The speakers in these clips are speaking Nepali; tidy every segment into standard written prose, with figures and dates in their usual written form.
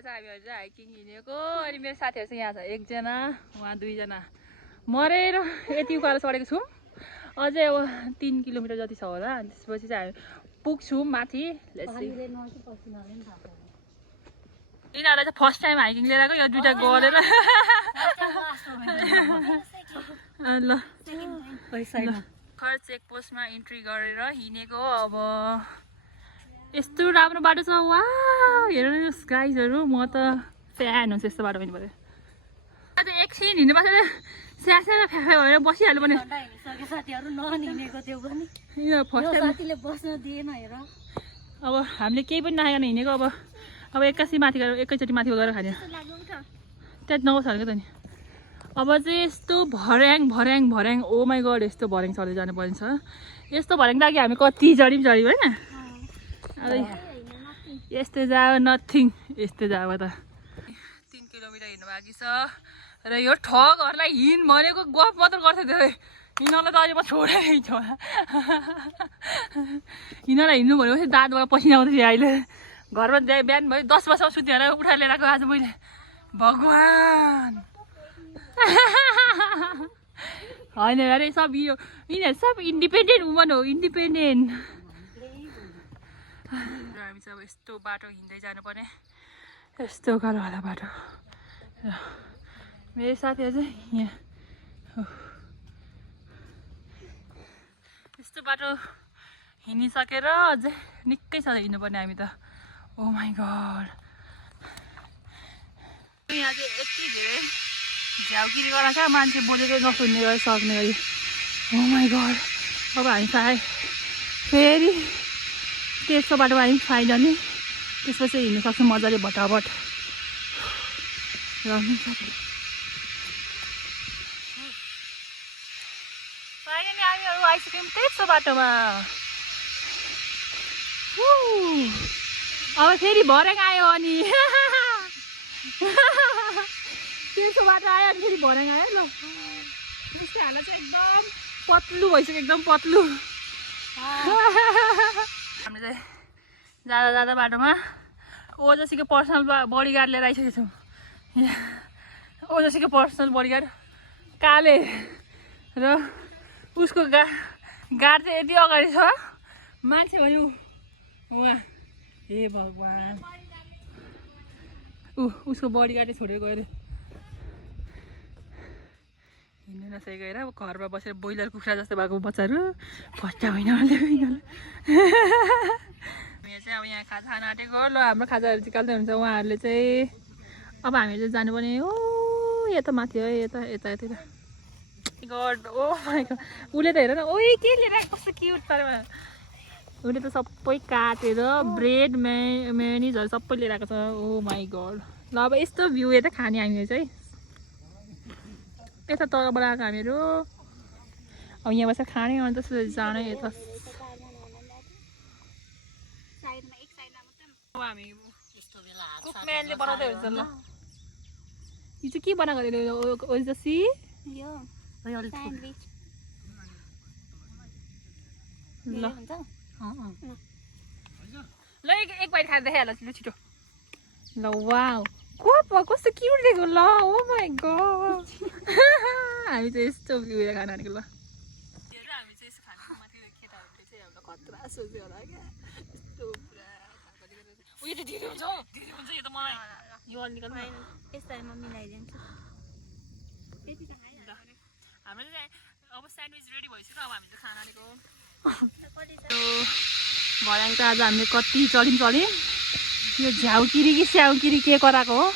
चाहिँ हामीहरू चाहिँ हाइकिङ हिँडेको अनि मेरो साथीहरू चाहिँ यहाँ छ एकजना उहाँ दुईजना मरेर यति उकालो चढेको छौँ अझै अब 3 किलोमिटर जति छ होला अनि त्यसपछि चाहिँ हामी पुग्छौँ माथि यिनीहरूलाई चाहिँ फर्स्ट टाइम हाइकिङ लिएर आएको यो दुइटा गरेर ल खर चेकपोस्टमा इन्ट्री गरेर हिँडेको अब यस्तो राम्रो बाटो छ वा हेर्नुहोस् गाइजहरू म त फ्यान हुन्छु यस्तो बाटो हिँड्नु पर्यो आज एकछिन हिँड्नु पर्छ स्यास्या फ्याफा भएर बसिहाल्नु पर्ने अब हामीले केही पनि नखाइकन हिँडेको अब एक्कासी माथि गएर एकैचोटि माथि गएर खाने त्यहाँ नगर्छ क्या त नि अब चाहिँ यस्तो भर्याङ ओ माई गड यस्तो भर्याङ चढेर जानु पर्ने छ यस्तो भर्याङ लागि हामी कति चढ्यौँ होइन अब यस्तो जाऊ नथिङ यस्तो जाऊ त 3 किलोमिटर हिँड्नु बाँकी छ र यो ठगहरूलाई हिँड भनेको गफ मात्र गर्थ्यो त्यो यिनीहरूलाई त अहिले म छोडेर हिँड्छु यिनीहरूलाई हिँड्नु भनेपछि दाँतबाट पसिना आउँदैछ अहिले घरमा बिहान भयो 10 बजीसम्म सुत्यो होला उठाएर लिएर आएको आज मैले भगवान् होइन अरे सब यो यिनीहरू सब इन्डिपेन्डेन्ट वुमन हो इन्डिपेन्डेन्ट हामी चाहिँ अब यस्तो बाटो हिँड्दै जानुपर्ने यस्तो उकालोवाला बाटो मेरो साथीहरू चाहिँ यहाँ यस्तो बाटो हिँडिसकेर अझै निकै छ हिँड्नुपर्ने हामी त ओ माई गड यहाँ चाहिँ यति धेरै झ्याउकिरी गराएको छ मान्छे बोलेको नसुन्ने गरी सक्ने गरी ओ माई गड अब हामी पाएँ फेरि त्यसको बाटोमा हामी फाइनली त्यसपछि हिँड्नु सक्छौँ मजाले भटाभट फाइनली हामीहरू आइसक्यौँ त्यसको बाटोमा अब फेरि भर्याङ आयो अनि त्यसको बाटो आयो अनि फेरि भर्याङ आयो ल जस्तै हामीलाई चाहिँ एकदम पत्लु भइसक्यो एकदम पत्लु हामी चाहिँ जाँदा बाटोमा ओजसीको पर्सनल बडीगार्ड लिएर आइसकेको छौँ ओजसीको पर्सनल बडीगार्ड काले र उसको गाड चाहिँ यति अगाडि छ मान्छे भन्यो उहाँ हे भगवान् उसको बडीगार्डै छोडेर गएर हिँड्नु नसकेको हेर अब घरमा बसेर ब्रोइलर कुखुरा जस्तो भएको बच्चाहरू फस्टा होइन हामी चाहिँ अब यहाँ खाजा खान आँटेको ल हाम्रो खाजाहरू निकाल्दै हुन्छ उहाँहरूले चाहिँ अब हामी चाहिँ जानुपर्ने हो यता माथि हो यता गड ओ माई गड उसले त हेर न ओइ के लिएर कस्तो क्युट पारेर उसले त सबै काटेर ब्रेड मेयोनिजहरू सबै लिएर आएको छ ओ माई गड ल अब यस्तो भ्यू यता खाने हामीहरू चाहिँ यता तलबाट आएको हामीहरू अब यहाँ बसेर खाने अन्त त्यसपछि जाने यता हामी कुकम्यानले बनाउँदै हुन्छ ल यो चाहिँ के बनाएको ओजसी ल ल एक बाइट खाएर देखाइहाल्छ ल छिटो ल वाउ कस्तो क्युट दिएको ल ओ माई गड हामी चाहिँ यस्तो भ्यूएर खाना आनेको ल हामी चाहिँ यस्तो खानु माथि केटाहरूले चाहिँ हामीलाई खतरा सोच्यो होला क्या यस्तो पुरा उयो त ढिलो हुन्छ यो त मलाई यो निकाल्नु यस्तोमा मिलाइदिन्छु हाम्रो चाहिँ अब स्यान्डविच रेडी भइसक्यो अब हामी चाहिँ खाना आनेको भर्याङ त आज हामीले कति चढ्यौँ यो झ्याउकिरी कि स्याउकिरी के कराएको हो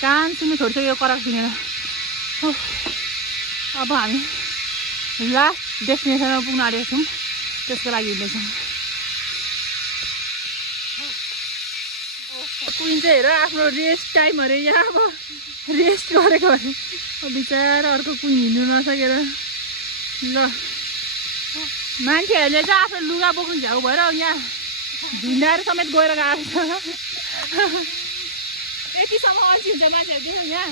कान सुन्नु छोड्छ यो कराएको सुनेर अब हामी लास्ट डेस्टिनेसनमा पुग्न आँटेको छौँ त्यसको लागि हिँड्दैछौँ कुइन चाहिँ हेर आफ्नो रेस्ट टाइमहरू यहाँ अब रेस्ट गरेको अरे बिचरा अर्को कुइन हिँड्नु नसकेर ल मान्छेहरूले चाहिँ आफ्नो लुगा बोक्नु झ्याउ भएर यहाँ झुन्डाएर समेत गएर गएको छ यतिसम्म अल्छी हुन्छ मान्छेहरू देख्छौँ यहाँ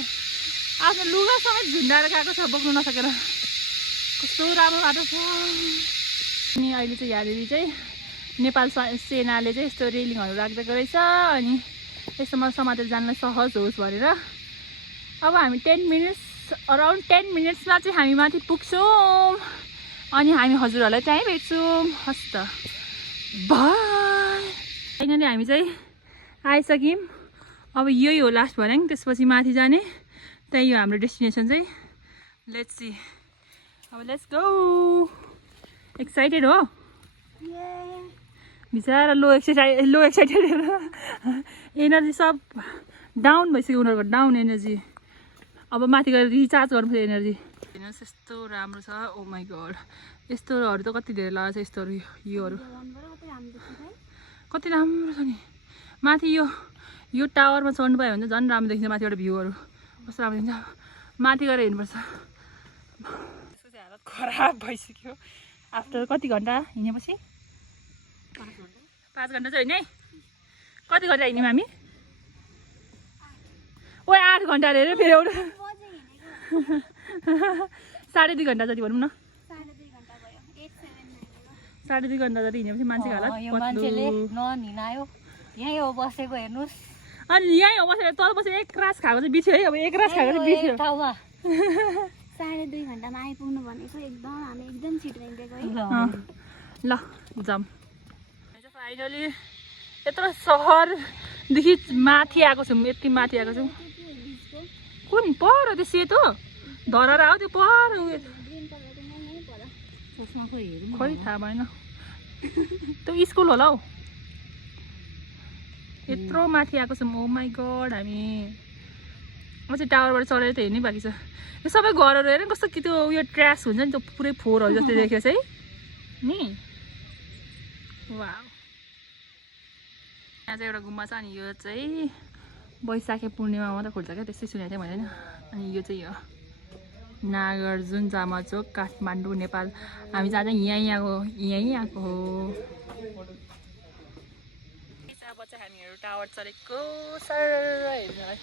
आफ्नो लुगा समेत झुन्डाएर गएको छ बोक्नु नसकेर कस्तो राम्रो बाटो छ अनि अहिले चाहिँ यहाँनिर चाहिँ नेपाल सेनाले चाहिँ यस्तो रेलिङहरू राखिदिएको रहेछ अनि यसमा समातेर जानलाई सहज होस् भनेर। अब हामी 10 मिनट्स अराउन्ड 10 मिनट्समा चाहिँ हामी माथि पुग्छौँ अनि हामी हजुरहरूलाई त्यहीँ भेट्छौँ। हस् त बाई। फाइनली हामी चाहिँ आइसक्यौँ। अब यही हो लास्ट भर्याङ, त्यसपछि माथि जाने, त्यही हो हाम्रो डेस्टिनेसन चाहिँ। लेट्स सी, अब लेट्स गो। एक्साइटेड हो? बिचरा लो एक्साइटेड एनर्जी सब डाउन भइसक्यो उनीहरूको, डाउन एनर्जी। अब माथि गएर रिचार्ज गर्नुपर्छ एनर्जी। हेर्नुहोस् यस्तो राम्रो छ। ओ माई गड, यस्तोहरू त कति धेरै लगाएको छ यस्तोहरू। योहरू कति राम्रो छ नि माथि। यो टावरमा चढ्नु पायो भने त झन् राम्रो देखिन्छ माथिबाट भ्यूहरू, कस्तो राम्रो देखिन्छ। माथि गएर हेर्नुपर्छ। त्यसको चाहिँ हालत खराब भइसक्यो आफ्टर कति घन्टा हिँडेपछि। 5 घन्टा चाहिँ होइन है, कति घन्टा हिँड्यौँ हामी? ओ 8 घन्टा अरे फेरि एउटा 2.5 घन्टा जति भनौँ न। 2.5 घन्टा जति हिँडेपछि मान्छेको हालत यहीँ हो बसेको हेर्नुहोस्। अनि यहीँ हो बसेर तल बसेर एक रास खाएको चाहिँ बिछ्यो है। अब एक रास खाएको चाहिँ बिछ्यो। 2.5 घन्टामा आइपुग्नु भनेको हामी एकदम छिटो हिँडेको है। ल जाऊँ। फाइनली यत्रो सहरदेखि माथि आएको छौँ, यति माथि आएको छौँ। कुन पर त्यो सेतो धरहरा हो त्यो पर उयो खोइ थाहा भएन। त्यो स्कुल होला हौ। यत्रो माथि आएको छौँ। ओ माई गड। हामी अझै टावरबाट चढेर त हेर्नै बाँकी छ। यो सबै घरहरू हेर्नु कस्तो कि त्यो उयो ट्र्यास हुन्छ नि, त्यो पुरै फोहोरहरू जस्तो देखेको छ है नि। वाह, यहाँ चाहिँ एउटा गुम्बा छ। अनि यो चाहिँ वैशाखे पूर्णिमा मात्रै खुल्छ क्या, त्यस्तै सुनेको थिएँ मैले होइन। अनि यो चाहिँ हो नागार्जुन जामाचोक, काठमाडौँ, नेपाल। हामी जहाँ चाहिँ यहीँ आएको हो। अब चाहिँ हामीहरू टावर चढेको सर हेर्नु है।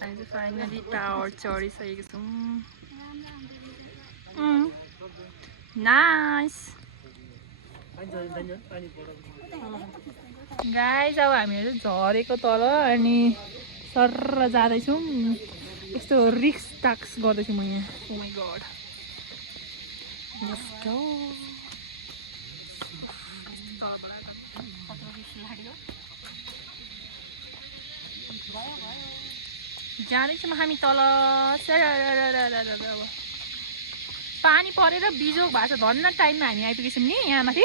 हामी चाहिँ फाइनली टावर चढिसकेको छौँ। Nice guys. अब हामीहरू झरेको तल अनि सर जाँदैछौँ। यस्तो रिक्स टाक्स गर्दैछु म यहाँ। ओ माई गड। Let's go. जाँदैछौँ हामी तल। अब पानी परेर बिजोग भएको छ धन्न टाइममा हामी आइपुगेछौँ नि यहाँ माथि।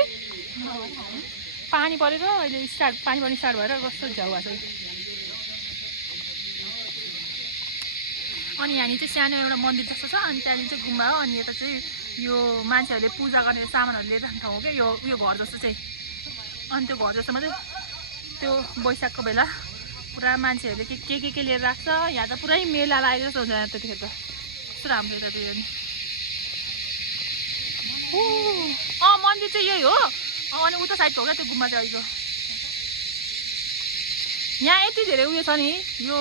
पानी परेर अहिले पानी पर्ने स्टार्ट भएर कस्तो झ्याउ भएको छ। अनि यहाँनिर चाहिँ सानो एउटा मन्दिर जस्तो छ। अनि त्यहाँनिर चाहिँ गुम्बा हो। अनि यता चाहिँ यो मान्छेहरूले पूजा गर्ने सामानहरू लिएर जाने ठाउँ हो क्या यो घर जस्तो चाहिँ। अनि त्यो घर जस्तोमा चाहिँ त्यो वैशाखको बेला पुरा मान्छेहरूले के लिएर राख्छ। यहाँ त पुरै मेला लागेको जस्तो हुन्छ यहाँ त्यतिखेर त। कस्तो राम्रो यता त्यो नि। मन्दिर चाहिँ यही हो। अनि उता साइडको हो क्या त्यो गुम्बा चाहिँ अहिलेको। यहाँ यति धेरै उयो छ नि, यो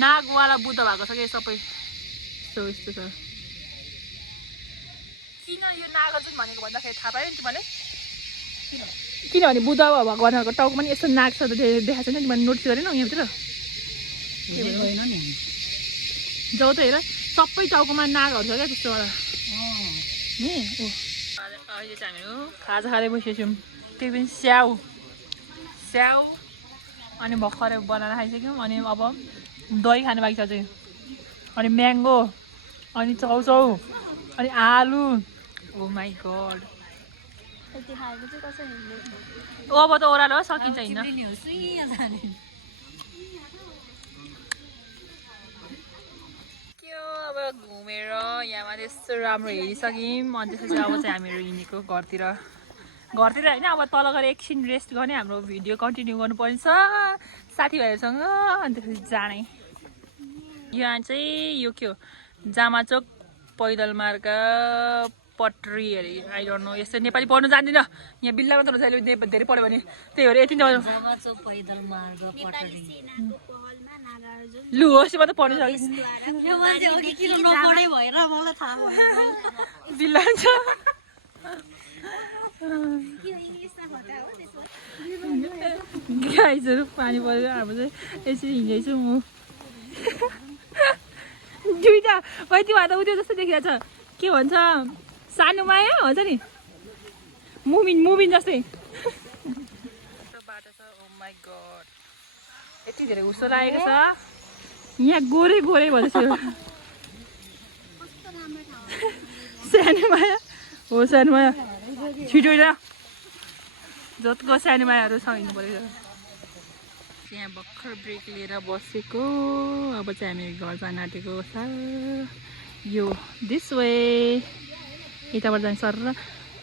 नागवाला बुद्ध भएको छ कि सबै यस्तो छ। किन यो नागार्जुन भनेको भन्दाखेरि थाहा पायो नि तिमीले? किनभने बुद्ध भगवान्हरूको टाउको पनि यस्तो नाग छ देखाएको छैन तिमीले नोटिस गरेनौ यहाँभित्र? जाउ त हेर, सबै टाउकोमा नागहरू छ क्या त्यस्तो वाला नि। अहिले चाहिँ हामीहरू खाजा खाँदै बसेको छौँ। त्यही पनि स्याउ अनि भर्खरै बनाएर खाइसक्यौँ। अनि अब दही खानु बाँकी छ चाहिँ। अनि म्याङ्गो अनि चाउचाउ अनि आलु। ओ माई गड। अब त ओह्रालो हो, सकिन्छ हिँड्न। अब घुमेर यहाँमा यस्तो राम्रो हेरिसक्यौँ। अनि त्यसपछि अब चाहिँ हामीहरू हिँडेको घरतिर होइन। अब तल गएर एकछिन रेस्ट गर्ने, हाम्रो भिडियो कन्टिन्यू गर्नुपर्ने छ साथीभाइहरूसँग। अनि त्यसपछि जाने। यहाँ चाहिँ यो के हो जामाचोक पैदल मार्ग पटरी अरे आई डोन्ट नो। यस्तो नेपाली पढ्नु जान्दिनँ। यहाँ बिल्ला मात्र हुन्छ अहिले धेरै पढ्यो भने। त्यही भएर यति लु होस् म त पढ्नु सक्दिनँ। बिल्ला हुन्छ गाइजहरू पानी पऱ्यो अब चाहिँ यसरी हिँड्दैछु म दुईवटा तिमीहरू त उयो जस्तो देखिरहेको छ के भन्छ सानो माया भन्छ नि मुमिन जस्तै बाटो छ ओ माई गड यति धेरै गुस्सा लागेको छ यहाँ गोरे भन्दैछ सानो माया हो सानो माया छिटो न जतिको सानो मायाहरू छ हिँड्नु पऱ्यो त्यहाँ भर्खर ब्रेक लिएर बसेको अब चाहिँ हामी घर जान आँटेको छ यो दिस वे यताबाट जान्छ सर र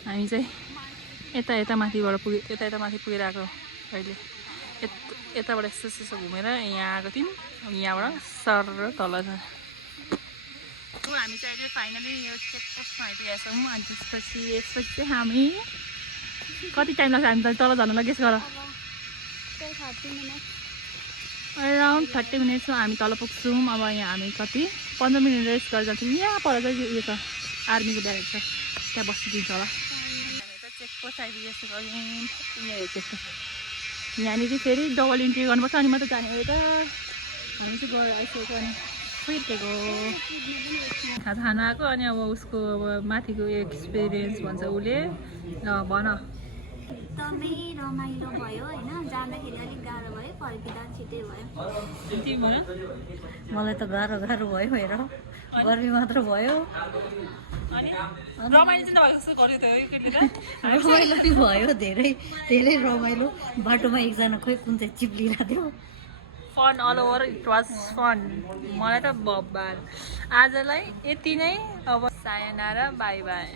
हामी चाहिँ यता माथिबाट यता माथि पुगेर आएको अहिले यताबाट यसो घुमेर यहाँ आएको थियौँ यहाँबाट सर र तल छ हामी चाहिँ अहिले फाइनली यो चेकपोस्टमा आइपुगेका छौँ अनि त्यसपछि चाहिँ हामी कति टाइम लाग्छ हामी तल जानुलाई गेस गर अराउन्ड 30 मिनट्समा हामी तल पुग्छौँ अब यहाँ हामी कति 15 मिनट रेस्ट गरेर जान्छौँ यहाँ पर चाहिँ उयो छ आर्मीको ब्यारेक छ त्यहाँ बसिदिन्छ होला हामी त चेकपोस्ट आइपुगेको यहाँनिर फेरि डबल इन्ट्री गर्नुपर्छ अनि मात्रै जाने हो त हामी चाहिँ गएर आइसकेको अनि फर्केको खाना आएको अनि अब उसको अब माथिको एक्सपिरियन्स भन्छ उसले भन एकदमै रमाइलो भयो होइन जाँदाखेरि अलिक गाह्रो भयो फर्किँदा छिटै भयो तिमी भन मलाई त गाह्रो भयो हेर गर्मी मात्र भयो अनि रमाइलो चाहिँ नभएको जस्तो गर्यो त रमाइलो पनि भयो धेरै रमाइलो बाटोमा एकजना खोइ कुन चाहिँ चिप्लिरहेको थियो fun all over it was fun मलाई त बब्बाल आजलाई यति नै अब सायनारा बाई बाई